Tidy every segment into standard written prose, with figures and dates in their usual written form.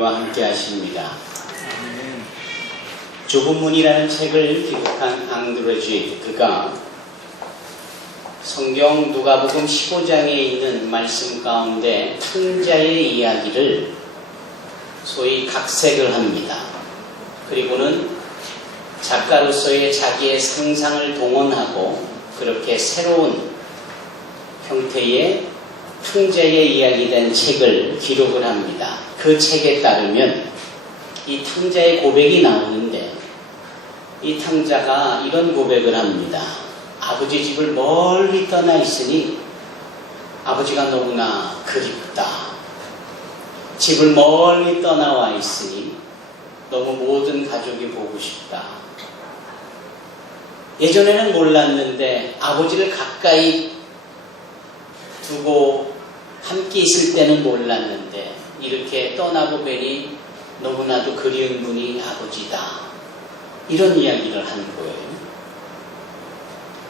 우리와 함께 하십니다. 좁은 문이라는 책을 기록한 앙드레 Gide, 그가 성경 누가복음 15장에 있는 말씀 가운데 탕자의 이야기를 소위 각색을 합니다. 그리고는 작가로서의 자기의 상상을 동원하고 그렇게 새로운 형태의 탕자에 이야기된 책을 기록을 합니다. 그 책에 따르면 이 탕자의 고백이 나오는데 이 탕자가 이런 고백을 합니다. 아버지 집을 멀리 떠나 있으니 아버지가 너무나 그립다. 집을 멀리 떠나와 있으니 너무 모든 가족이 보고 싶다. 예전에는 몰랐는데 아버지를 가까이 두고 함께 있을 때는 몰랐는데 이렇게 떠나고 뵈니 너무나도 그리운 분이 아버지다. 이런 이야기를 하는 거예요.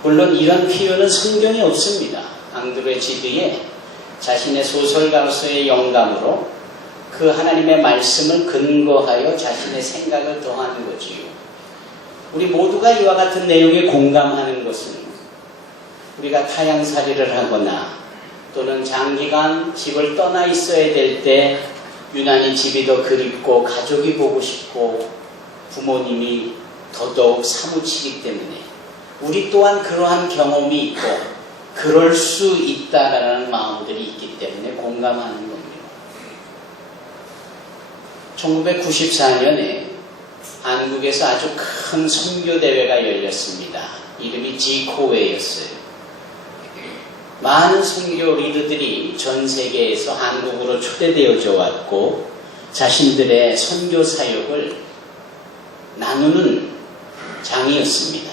물론 이런 표현은 성경에 없습니다. 앙드레 지드의 자신의 소설가로서의 영감으로 그 하나님의 말씀을 근거하여 자신의 생각을 더하는 거지요. 우리 모두가 이와 같은 내용에 공감하는 것은 우리가 타향살이를 하거나 또는 장기간 집을 떠나 있어야 될 때 유난히 집이 더 그립고 가족이 보고 싶고 부모님이 더더욱 사무치기 때문에 우리 또한 그러한 경험이 있고 그럴 수 있다라는 마음들이 있기 때문에 공감하는 겁니다. 1994년에 한국에서 아주 큰 선교대회가 열렸습니다. 이름이 지코웨이였어요. 많은 선교 리더들이 전 세계에서 한국으로 초대되어져 왔고 자신들의 선교 사역을 나누는 장이었습니다.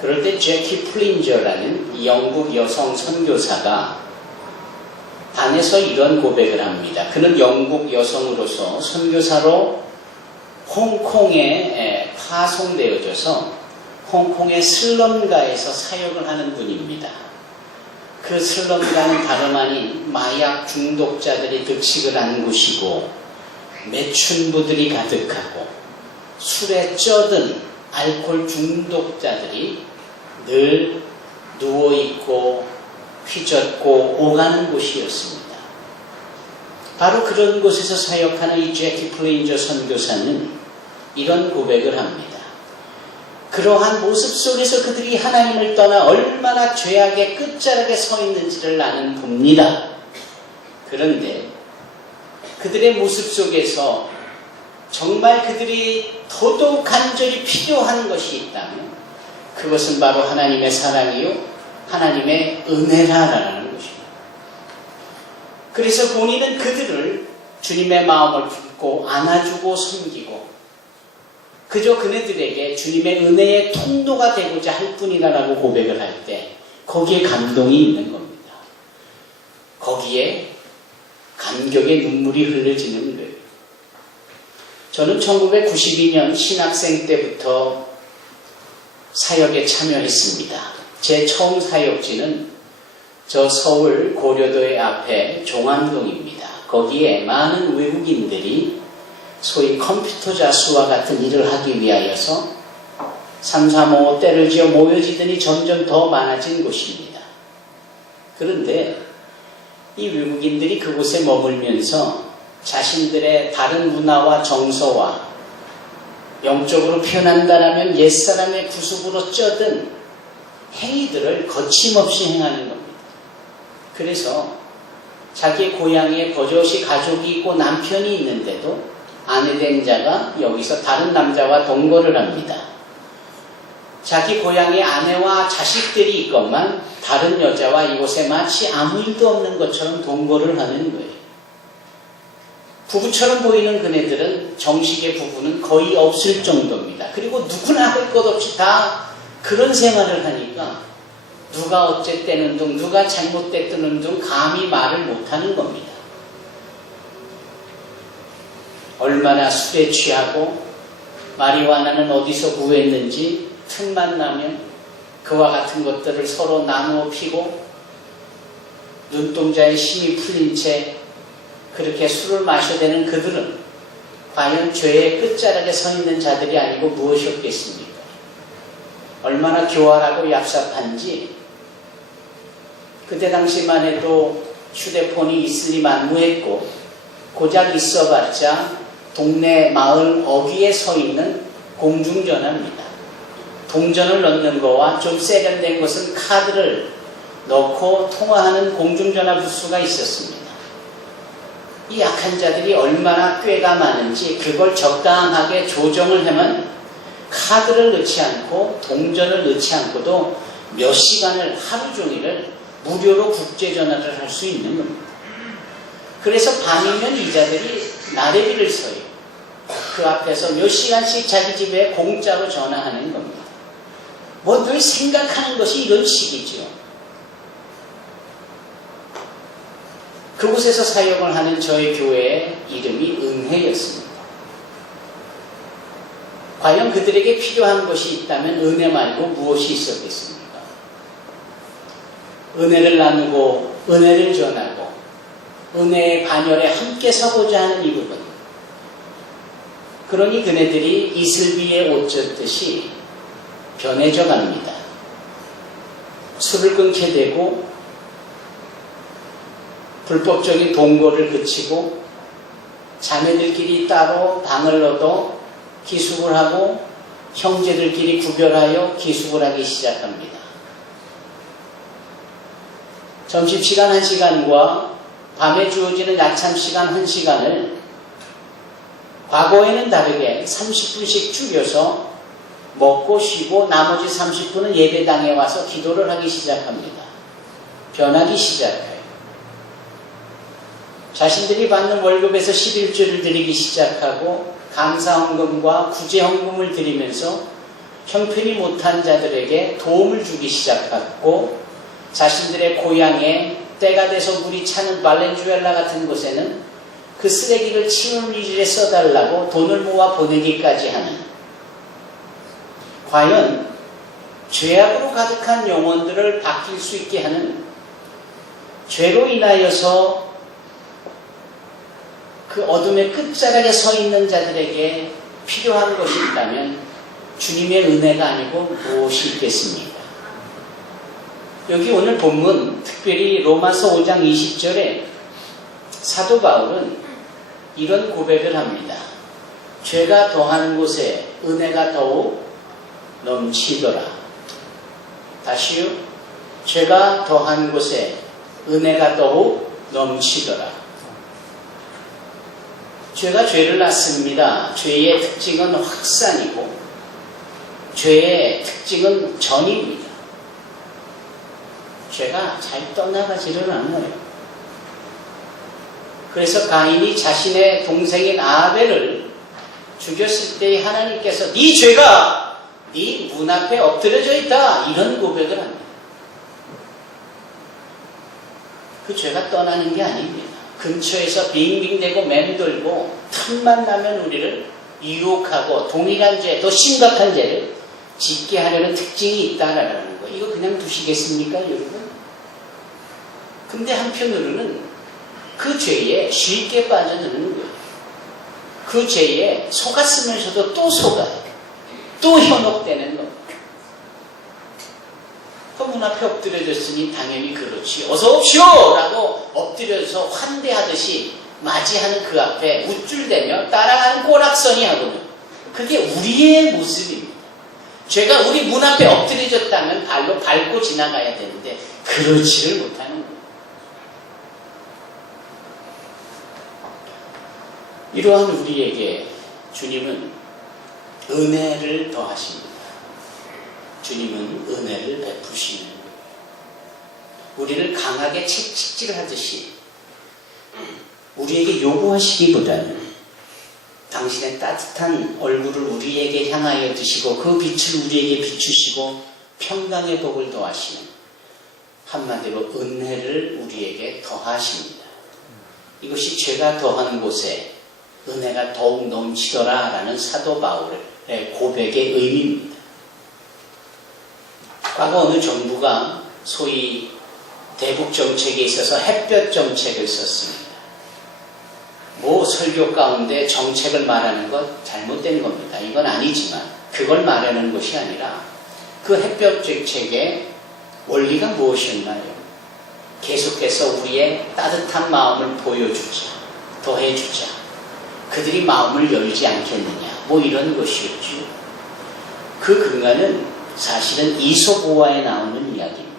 그럴 때 제키 플린저라는 영국 여성 선교사가 반에서 이런 고백을 합니다. 그는 영국 여성으로서 선교사로 홍콩에 파송되어져서 홍콩의 슬럼가에서 사역을 하는 분입니다. 그 슬럼가는 다름 아닌 마약 중독자들이 득식을 한 곳이고 매춘부들이 가득하고 술에 쩌든 알코올 중독자들이 늘 누워있고 휘젓고 오가는 곳이었습니다. 바로 그런 곳에서 사역하는 이 제키 플린저 선교사는 이런 고백을 합니다. 그러한 모습 속에서 그들이 하나님을 떠나 얼마나 죄악의 끝자락에 서 있는지를 나는 봅니다. 그런데 그들의 모습 속에서 정말 그들이 더더욱 간절히 필요한 것이 있다면 그것은 바로 하나님의 사랑이요 하나님의 은혜라라는 것입니다. 그래서 본인은 그들을 주님의 마음을 품고 안아주고 섬기고 그저 그네들에게 주님의 은혜의 통로가 되고자 할 뿐이라고 고백을 할 때 거기에 감동이 있는 겁니다. 거기에 감격의 눈물이 흘러지는 거예요. 저는 1992년 신학생 때부터 사역에 참여했습니다. 제 처음 사역지는 저 서울 고려도의 앞에 종암동입니다. 거기에 많은 외국인들이 소위 컴퓨터 자수와 같은 일을 하기 위하여서 3, 4, 5 때를 지어 모여지더니 점점 더 많아진 곳입니다. 그런데 이 외국인들이 그곳에 머물면서 자신들의 다른 문화와 정서와 영적으로 표현한다라면 옛사람의 구습으로 쩌든 행위들을 거침없이 행하는 겁니다. 그래서 자기 고향에 버젓이 가족이 있고 남편이 있는데도 아내된 자가 여기서 다른 남자와 동거를 합니다. 자기 고향에 아내와 자식들이 있건만 다른 여자와 이곳에 마치 아무 일도 없는 것처럼 동거를 하는 거예요. 부부처럼 보이는 그네들은 정식의 부부는 거의 없을 정도입니다. 그리고 누구나 할 것 없이 다 그런 생활을 하니까 누가 어쨌다는 둥 누가 잘못됐다는 둥 감히 말을 못하는 겁니다. 얼마나 술에 취하고 마리화나는 어디서 구했는지 틈만 나면 그와 같은 것들을 서로 나누어 피고 눈동자에 힘이 풀린 채 그렇게 술을 마셔대는 그들은 과연 죄의 끝자락에 서 있는 자들이 아니고 무엇이었겠습니까? 얼마나 교활하고 얍삽한지 그때 당시만 해도 휴대폰이 있으니 만무했고 고작 있어봤자 동네 마을 어귀에 서 있는 공중전화입니다. 동전을 넣는 거와 좀 세련된 것은 카드를 넣고 통화하는 공중전화 부스가 있었습니다. 이 약한 자들이 얼마나 꾀가 많은지 그걸 적당하게 조정을 하면 카드를 넣지 않고 동전을 넣지 않고도 몇 시간을 하루 종일을 무료로 국제전화를 할 수 있는 겁니다. 그래서 밤이면 이 자들이 나래비를 서요. 그 앞에서 몇 시간씩 자기 집에 공짜로 전화하는 겁니다. 뭐 늘 생각하는 것이 이런 식이죠. 그곳에서 사역을 하는 저희 교회의 이름이 은혜였습니다. 과연 그들에게 필요한 것이 있다면 은혜 말고 무엇이 있었겠습니까? 은혜를 나누고 은혜를 전하고 은혜의 반열에 함께 서고자 하는 이 부분. 그러니 그네들이 이슬비에 옷 젖듯이 변해져 갑니다. 술을 끊게 되고 불법적인 동거를 그치고 자매들끼리 따로 방을 얻어 기숙을 하고 형제들끼리 구별하여 기숙을 하기 시작합니다. 점심시간 1시간과 밤에 주어지는 약참시간 1시간을 과거에는 다르게 30분씩 줄여서 먹고 쉬고 나머지 30분은 예배당에 와서 기도를 하기 시작합니다. 변하기 시작해요. 자신들이 받는 월급에서 11조를 드리기 시작하고 감사헌금과 구제헌금을 드리면서 형편이 못한 자들에게 도움을 주기 시작했고 자신들의 고향에 때가 돼서 물이 차는 발렌주엘라 같은 곳에는 그 쓰레기를 치우는 일에 써달라고 돈을 모아 보내기까지 하는 과연 죄악으로 가득한 영혼들을 바뀔 수 있게 하는 죄로 인하여서 그 어둠의 끝자락에 서 있는 자들에게 필요한 것이 있다면 주님의 은혜가 아니고 무엇이 있겠습니까? 여기 오늘 본문 특별히 로마서 5장 20절에 사도 바울은 이런 고백을 합니다. 죄가 더한 곳에 은혜가 더욱 넘치더라. 다시요. 죄가 더한 곳에 은혜가 더욱 넘치더라. 죄가 죄를 낳습니다. 죄의 특징은 확산이고 죄의 특징은 전입니다. 죄가 잘 떠나가지를 않아요. 그래서 가인이 자신의 동생인 아벨을 죽였을 때 하나님께서 네 죄가 네 문 앞에 엎드려져 있다 이런 고백을 합니다. 그 죄가 떠나는 게 아닙니다. 근처에서 빙빙대고 맴돌고 틈만 나면 우리를 유혹하고 동일한 죄, 더 심각한 죄를 짓게 하려는 특징이 있다라는 거. 이거 그냥 두시겠습니까, 여러분? 근데 한편으로는 그 죄에 쉽게 빠져드는 거예요. 그 죄에 속았으면서도 또 속아요. 또 현혹되는 겁니다. 그 문 앞에 엎드려졌으니 당연히 그렇지. 어서 오시오! 라고 엎드려서 환대하듯이 맞이하는 그 앞에 우쭐대며 따라가는 꼬락서니 하거든요. 그게 우리의 모습입니다. 죄가 우리 문 앞에 엎드려졌다면 발로 밟고 지나가야 되는데 그렇지를 못하는 거예요. 이러한 우리에게 주님은 은혜를 더하십니다. 주님은 은혜를 베푸시는 거예요. 우리를 강하게 채찍질하듯이 우리에게 요구하시기보다는 당신의 따뜻한 얼굴을 우리에게 향하여 드시고 그 빛을 우리에게 비추시고 평강의 복을 더하시는 한마디로 은혜를 우리에게 더하십니다. 이것이 죄가 더한 곳에 은혜가 더욱 넘치더라 라는 사도 바울의 고백의 의미입니다. 과거 어느 정부가 소위 대북 정책에 있어서 햇볕 정책을 썼습니다. 뭐 설교 가운데 정책을 말하는 것 잘못된 겁니다. 이건 아니지만 그걸 말하는 것이 아니라 그 햇볕 정책의 원리가 무엇이었나요? 계속해서 우리의 따뜻한 마음을 보여주자, 더해주자, 그들이 마음을 열지 않겠느냐, 뭐 이런 것이었죠. 그 근간은 사실은 이솝우화에 나오는 이야기입니다.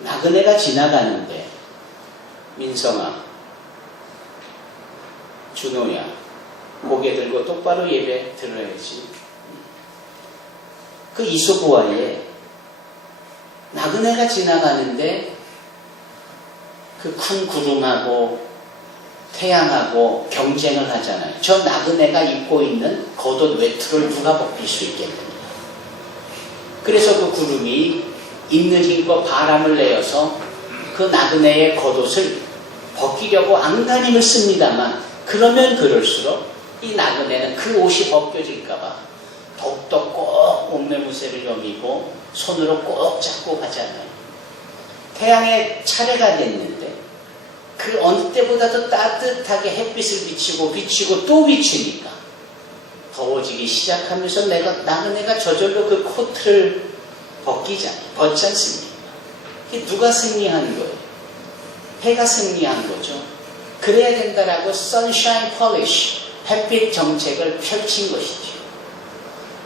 나그네가 지나가는데 민성아, 준호야, 고개 들고 똑바로 예배 들어야지. 그 이솝우화에 나그네가 지나가는데 그 큰 구름하고 태양하고 경쟁을 하잖아요. 저 나그네가 입고 있는 겉옷 외투를 누가 벗길 수 있겠느냐. 그래서 그 구름이 있는 힘껏 바람을 내어서 그 나그네의 겉옷을 벗기려고 안간힘을 씁니다만, 그러면 그럴수록 이 나그네는 그 옷이 벗겨질까봐 더욱더 꼭 옷매무새를 여미고 손으로 꼭 잡고 가잖아요. 태양의 차례가 됐는데 그 어느 때보다도 따뜻하게 햇빛을 비치고 또 비치니까 더워지기 시작하면서 나그네가 저절로 그 코트를 벗지 않습니까? 이게 누가 승리한 거예요? 해가 승리한 거죠. 그래야 된다라고 Sunshine Polish, 햇빛 정책을 펼친 것이죠.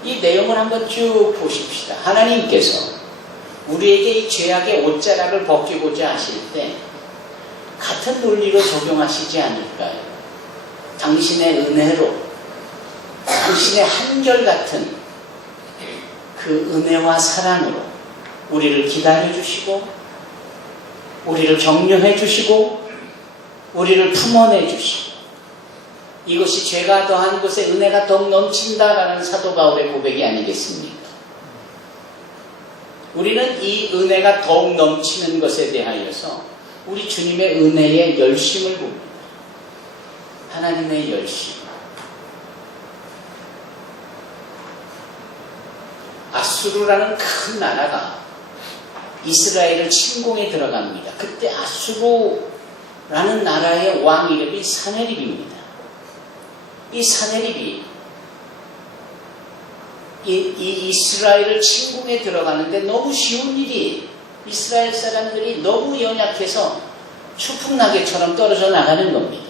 이 내용을 한번 쭉 보십시다. 하나님께서 우리에게 이 죄악의 옷자락을 벗기고자 하실 때 같은 논리로 적용하시지 않을까요? 당신의 은혜로, 당신의 한결같은 그 은혜와 사랑으로 우리를 기다려주시고, 우리를 격려해 주시고, 우리를 품어내 주시고, 이것이 죄가 더한 곳에 은혜가 더욱 넘친다라는 사도 바울의 고백이 아니겠습니까? 우리는 이 은혜가 더욱 넘치는 것에 대하여서 우리 주님의 은혜의 열심을 봅니다. 하나님의 열심. 아수르라는 큰 나라가 이스라엘을 침공에 들어갑니다. 그때 아수르라는 나라의 왕 이름이 사네립입니다. 이 사네립이 이 이스라엘을 침공에 들어가는데 너무 쉬운 일이, 이스라엘 사람들이 너무 연약해서 추풍낙엽처럼 떨어져 나가는 겁니다.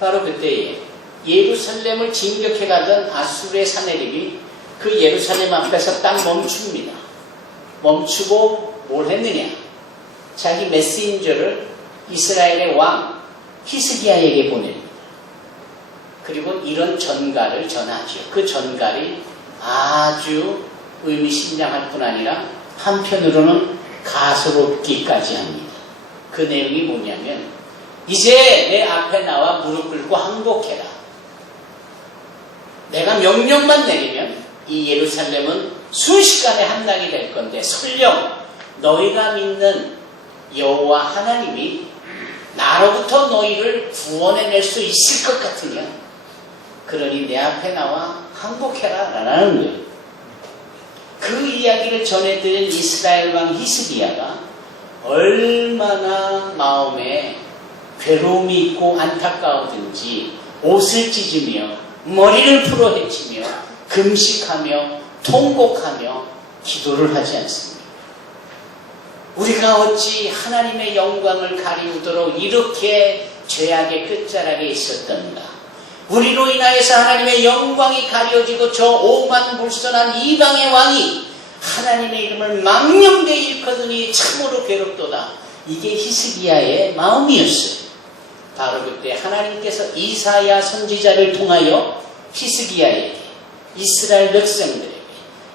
바로 그때에 예루살렘을 진격해 가던 아수르의 사네립이 그 예루살렘 앞에서 딱 멈춥니다. 멈추고 뭘 했느냐? 자기 메신저를 이스라엘의 왕 히스기야에게 보냅니다. 그리고 이런 전가를 전하죠. 그 전갈이 아주 의미심장할 뿐 아니라 한편으로는 가소롭기까지 합니다. 그 내용이 뭐냐면, 이제 내 앞에 나와 무릎 꿇고 항복해라. 내가 명령만 내리면 이 예루살렘은 순식간에 함락이 될 건데, 설령 너희가 믿는 여호와 하나님이 나로부터 너희를 구원해낼 수 있을 것 같으면, 그러니 내 앞에 나와 항복해라 라는 거예요. 그 이야기를 전해드린 이스라엘 왕 히스기야가 얼마나 마음에 괴로움이 있고 안타까우든지 옷을 찢으며 머리를 풀어헤치며 금식하며 통곡하며 기도를 하지 않습니다. 우리가 어찌 하나님의 영광을 가리우도록 이렇게 죄악의 끝자락에 있었던가. 우리로 인하여서 하나님의 영광이 가려지고 저 오만불선한 이방의 왕이 하나님의 이름을 망령되이 일컫으니 참으로 괴롭도다. 이게 히스기야의 마음이었어요. 바로 그때 하나님께서 이사야 선지자를 통하여 히스기야에게, 이스라엘 백성들에게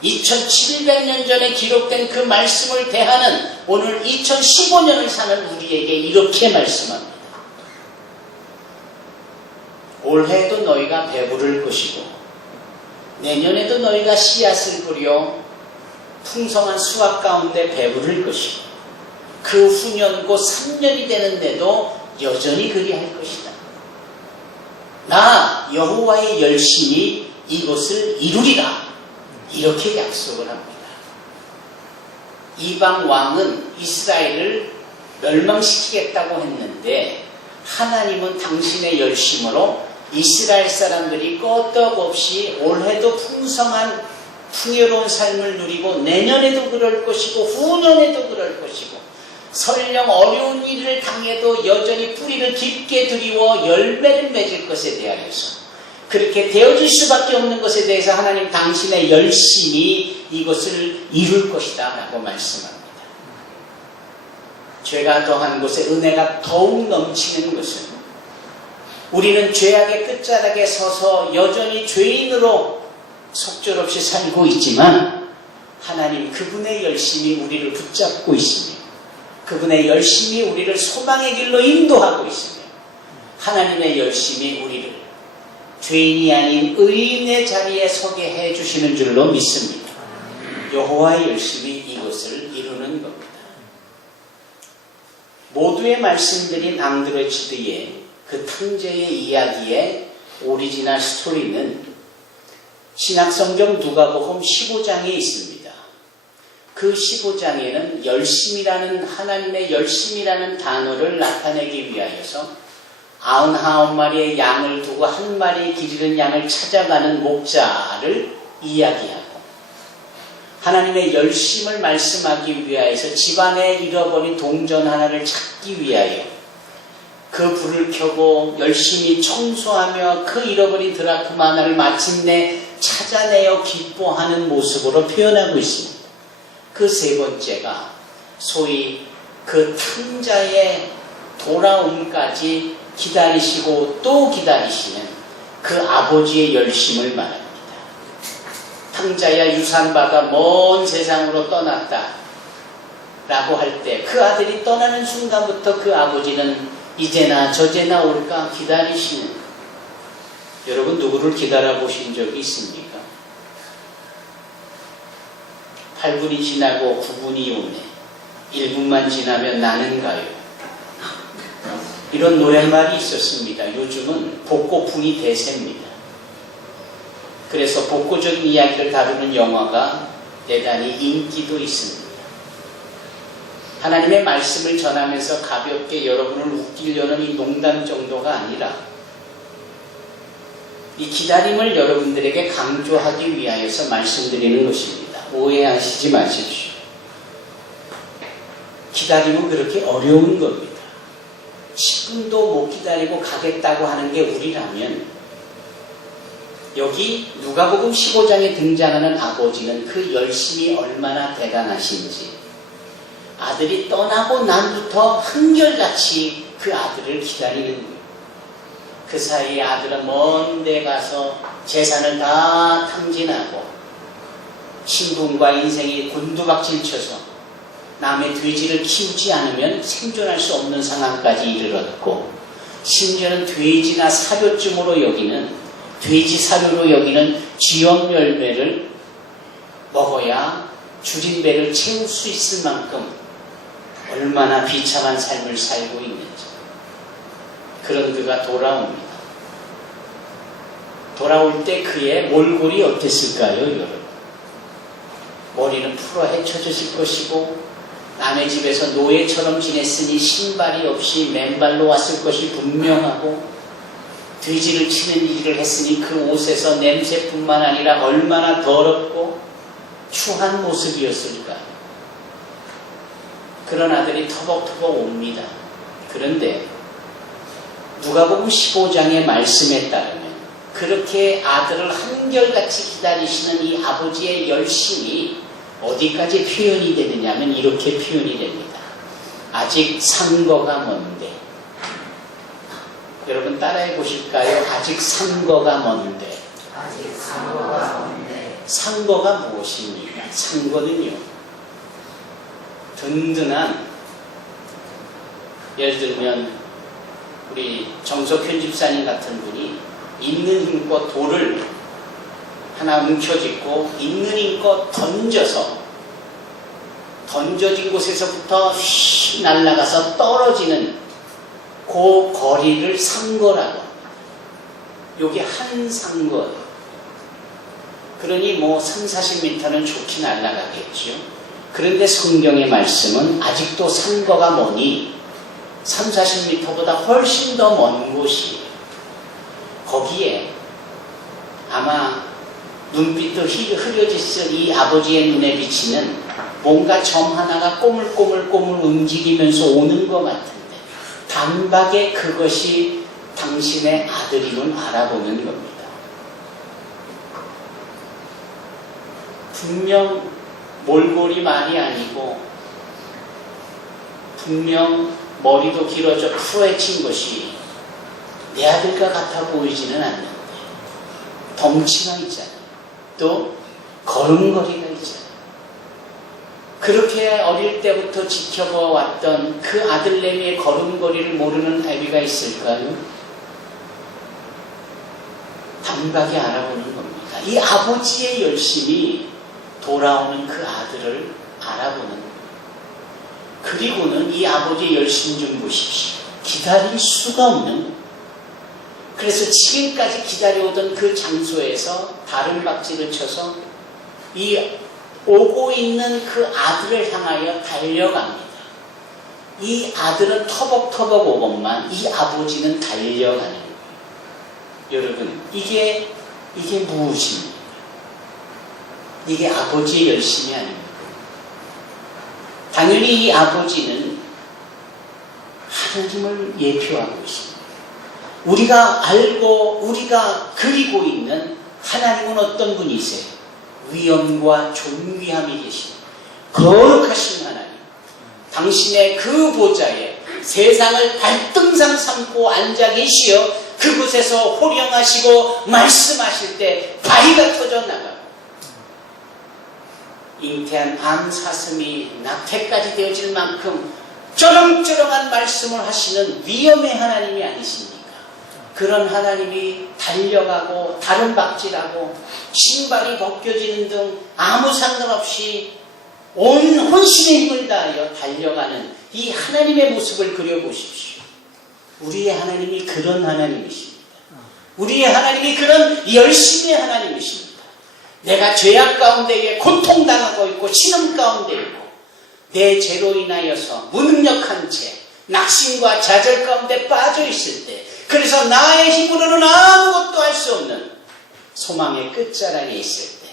2700년 전에 기록된 그 말씀을 대하는 오늘 2015년을 사는 우리에게 이렇게 말씀합니다. 올해에도 너희가 배부를 것이고 내년에도 너희가 씨앗을 뿌려 풍성한 수확 가운데 배부를 것이고 그 후년 곧 3년이 되는데도 여전히 그리할 것이다. 나 여호와의 열심히 이것을 이루리라. 이렇게 약속을 합니다. 이방 왕은 이스라엘을 멸망시키겠다고 했는데 하나님은 당신의 열심으로 이스라엘 사람들이 끄떡없이 올해도 풍성한 풍요로운 삶을 누리고 내년에도 그럴 것이고 후년에도 그럴 것이고 설령 어려운 일을 당해도 여전히 뿌리를 깊게 들이워 열매를 맺을 것에 대하여서 그렇게 되어질 수밖에 없는 것에 대해서 하나님 당신의 열심이 이것을 이룰 것이다 라고 말씀합니다. 죄가 더한 곳에 은혜가 더욱 넘치는 것은 우리는 죄악의 끝자락에 서서 여전히 죄인으로 속절없이 살고 있지만 하나님 그분의 열심이 우리를 붙잡고 있으며 그분의 열심이 우리를 소망의 길로 인도하고 있으며 하나님의 열심이 우리를 죄인이 아닌 의인의 자리에 서게 해주시는 줄로 믿습니다. 여호와의 열심이 이것을 이루는 겁니다. 모두의 말씀드린 앙드로치드의 그 탕자의 이야기의 오리지널 스토리는 신약성경 누가복음 15장에 있습니다. 그 15장에는 열심이라는 하나님의 열심이라는 단어를 나타내기 위하여서 99마리의 양을 두고 한 마리 기르는 양을 찾아가는 목자를 이야기하고 하나님의 열심을 말씀하기 위하여서 집안에 잃어버린 동전 하나를 찾기 위하여 그 불을 켜고 열심히 청소하며 그 잃어버린 드라크마 하나를 마침내 찾아내어 기뻐하는 모습으로 표현하고 있습니다. 그 세 번째가 소위 그 탕자의 돌아옴까지 기다리시고 또 기다리시는 그 아버지의 열심을 말합니다. 탕자야 유산받아 먼 세상으로 떠났다 라고 할 때 그 아들이 떠나는 순간부터 그 아버지는 이제나 저제나 올까 기다리시는, 여러분 누구를 기다려 보신 적이 있습니까? 8분이 지나고 9분이 오네, 1분만 지나면 나는 가요. 이런 노랫말이 있었습니다. 요즘은 복고풍이 대세입니다. 그래서 복고적인 이야기를 다루는 영화가 대단히 인기도 있습니다. 하나님의 말씀을 전하면서 가볍게 여러분을 웃기려는 이 농담 정도가 아니라 이 기다림을 여러분들에게 강조하기 위하여서 말씀드리는 것입니다. 오해하시지 마십시오. 기다림은 그렇게 어려운 겁니다. 10분도 못 기다리고 가겠다고 하는 게 우리라면 여기 누가복음 15장에 등장하는 아버지는 그 열심이 얼마나 대단하신지 아들이 떠나고 난부터 한결같이 그 아들을 기다리는 거예요. 그 사이에 아들은 먼 데 가서 재산을 다 탕진하고 신분과 인생이 곤두박질 쳐서 남의 돼지를 키우지 않으면 생존할 수 없는 상황까지 이르렀고 심지어는 돼지나 사료쯤으로 여기는 돼지 사료로 여기는 쥐염 열매를 먹어야 줄인 배를 채울 수 있을 만큼 얼마나 비참한 삶을 살고 있는지. 그런 그가 돌아옵니다. 돌아올 때 그의 몰골이 어땠을까요, 여러분? 머리는 풀어 헤쳐졌을 것이고 남의 집에서 노예처럼 지냈으니 신발이 없이 맨발로 왔을 것이 분명하고 돼지를 치는 일을 했으니 그 옷에서 냄새뿐만 아니라 얼마나 더럽고 추한 모습이었을까. 그런 아들이 터벅터벅 옵니다. 그런데 누가복음 15장의 말씀에 따르면 그렇게 아들을 한결같이 기다리시는 이 아버지의 열심이 어디까지 표현이 되느냐면 이렇게 표현이 됩니다. 아직 상거가 먼데. 여러분 따라해 보실까요? 아직 상거가 먼데. 아직 상거가 먼데. 상거가 무엇입니까? 상거는요, 든든한, 예를 들면 우리 정석현 집사님 같은 분이 있는 힘껏 돌을 하나 움켜쥐고 있는 힘껏 던져진 곳에서부터 휙 날아가서 떨어지는 그 거리를 상거라고 합니다. 요게 한 상거예요. 그러니 뭐 30-40m는 좋게 날아가겠죠. 그런데 성경의 말씀은 아직도 상거가 머니 3, 40m보다 훨씬 더 먼 곳이 거기에 아마 눈빛도 흐려졌을 이 아버지의 눈에 비치는 뭔가 점 하나가 꼬물꼬물 움직이면서 오는 것 같은데 단박에 그것이 당신의 아들임을 알아보는 겁니다. 분명 몰골이 말이 아니고 분명 머리도 길어져 푸해진 것이 내 아들과 같아 보이지는 않는데 덩치가 있잖아요. 또 걸음걸이가 있잖아요. 그렇게 어릴 때부터 지켜보았던 그 아들내미의 걸음걸이를 모르는 아비가 있을까요? 단박에 알아보는 겁니다. 이 아버지의 열심이 돌아오는 그 아들을 알아보는 겁니다. 그리고는 이 아버지의 열심 좀 보십시오. 기다릴 수가 없는 거예요. 그래서 지금까지 기다려오던 그 장소에서 다른 박질을 쳐서 이 오고 있는 그 아들을 향하여 달려갑니다. 이 아들은 터벅터벅 오건만 이 아버지는 달려가는 거예요. 여러분, 이게 무엇입니까? 이게 아버지의 열심이 아닙니까? 당연히 이 아버지는 하나님을 예표하고 있습니다. 우리가 알고 우리가 그리고 있는 하나님은 어떤 분이세요? 위엄과 존귀함이 계신 거룩하신 하나님. 당신의 그 보좌에 세상을 발등상 삼고 앉아 계시어 그곳에서 호령하시고 말씀하실 때 바위가 터져나가고 잉태한 암 사슴이 낙태까지 되어질 만큼 쩌렁쩌렁한 말씀을 하시는 위엄의 하나님이 아니십니까? 그런 하나님이 달려가고 다른 박질하고 신발이 벗겨지는 등 아무 상관없이 온 혼신의 힘을 다하여 달려가는 이 하나님의 모습을 그려보십시오. 우리의 하나님이 그런 하나님이십니다. 우리의 하나님이 그런 열심의 하나님이십니다. 내가 죄악 가운데에 고통당하고 있고 신음 가운데 있고 내 죄로 인하여서 무능력한 채 낙심과 좌절 가운데 빠져 있을 때 그래서 나의 힘으로는 아무것도 할 수 없는 소망의 끝자락에 있을 때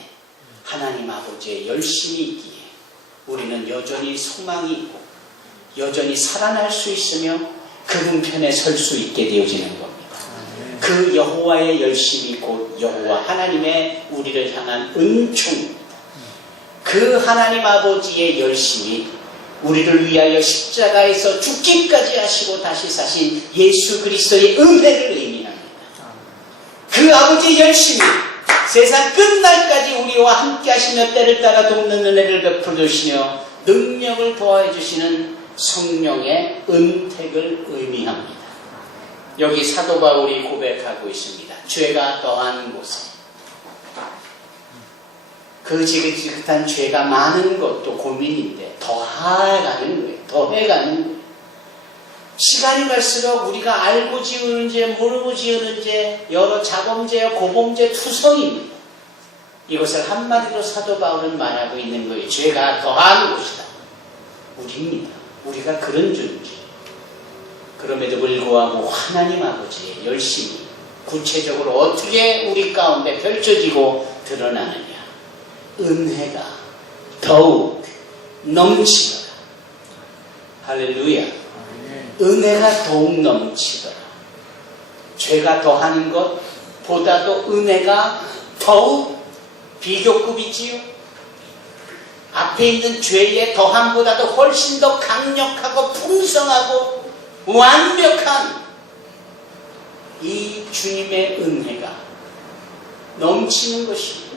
하나님 아버지의 열심이 있기에 우리는 여전히 소망이 있고 여전히 살아날 수 있으며 그분 편에 설 수 있게 되어지는 겁니다. 그 여호와의 열심이 곧 여호와 하나님의 우리를 향한 은총입니다. 그 하나님 아버지의 열심이 우리를 위하여 십자가에서 죽기까지 하시고 다시 사신 예수 그리스도의 은혜를 의미합니다. 그 아버지의 열심이 세상 끝날까지 우리와 함께 하시며 때를 따라 돕는 은혜를 베풀어 주시며 능력을 더하여 주시는 성령의 은택을 의미합니다. 여기 사도 바울이 고백하고 있습니다. 죄가 더한 곳에 그 지긋지긋한 죄가 많은 것도 고민인데 더해가는 거예요. 더해가는 거예요. 시간이 갈수록 우리가 알고 지으는 죄, 모르고 지으는 죄, 여러 자범죄와 고범죄 투성입니다. 이것을 한마디로 사도 바울은 말하고 있는 거예요. 죄가 더한 곳이다. 우리입니다. 우리가 그런 존재. 그럼에도 불구하고 하나님 아버지의 열심이 구체적으로 어떻게 우리 가운데 펼쳐지고 드러나느냐. 은혜가 더욱 넘치더라. 할렐루야. 은혜가 더욱 넘치더라. 죄가 더하는 것보다도 은혜가 더욱 비교급이지요. 앞에 있는 죄의 더함보다도 훨씬 더 강력하고 풍성하고 완벽한 이 주님의 은혜가 넘치는 것입니다.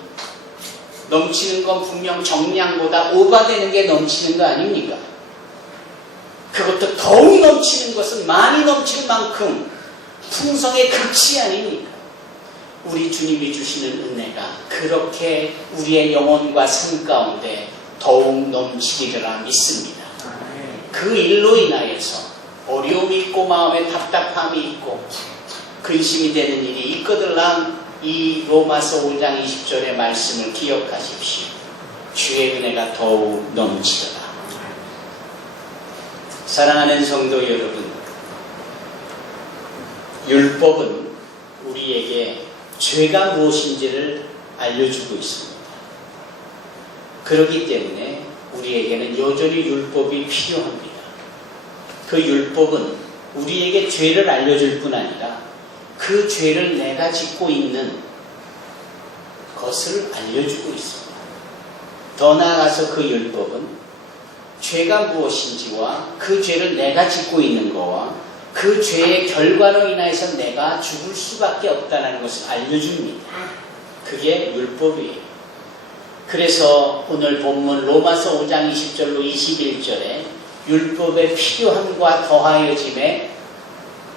넘치는 건 분명 정량보다 오바되는 게 넘치는 거 아닙니까? 그것도 더욱 넘치는 것은 많이 넘칠 만큼 풍성의 극치 아닙니까? 우리 주님이 주시는 은혜가 그렇게 우리의 영혼과 삶 가운데 더욱 넘치리라 믿습니다. 그 일로 인하여서 어려움이 있고 마음에 답답함이 있고 근심이 되는 일이 있거들랑 이 로마서 5장 20절의 말씀을 기억하십시오. 주의 은혜가 더욱 넘치더라. 사랑하는 성도 여러분, 율법은 우리에게 죄가 무엇인지를 알려주고 있습니다. 그렇기 때문에 우리에게는 여전히 율법이 필요합니다. 그 율법은 우리에게 죄를 알려줄 뿐 아니라 그 죄를 내가 짓고 있는 것을 알려주고 있습니다. 더 나아가서 그 율법은 죄가 무엇인지와 그 죄를 내가 짓고 있는 거와 그 죄의 결과로 인해서 내가 죽을 수밖에 없다는 것을 알려줍니다. 그게 율법이에요. 그래서 오늘 본문 로마서 5장 20절로 21절에 율법의 필요함과 더하여짐의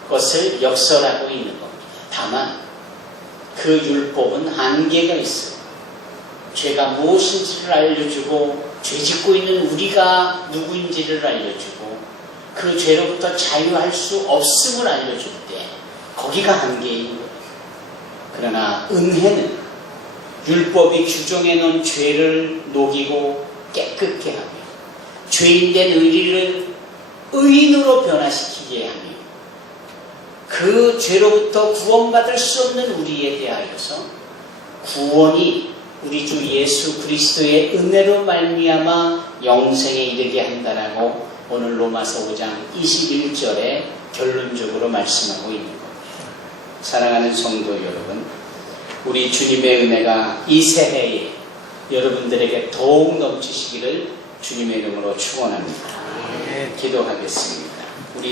것을 역설하고 있는 겁니다. 다만 그 율법은 한계가 있어요. 죄가 무엇인지를 알려주고 죄짓고 있는 우리가 누구인지를 알려주고 그 죄로부터 자유할 수 없음을 알려줄 때 거기가 한계인 거예요. 그러나 은혜는 율법이 규정해 놓은 죄를 녹이고 깨끗게 하며 죄인된 의리를 의인으로 변화시키게 하며 그 죄로부터 구원받을 수 없는 우리에 대하여서 구원이 우리 주 예수 그리스도의 은혜로 말미암아 영생에 이르게 한다라고 오늘 로마서 5장 21절에 결론적으로 말씀하고 있는 겁니다. 사랑하는 성도 여러분, 우리 주님의 은혜가 이 새해에 여러분들에게 더욱 넘치시기를 주님의 이름으로 축원합니다. 기도하겠습니다.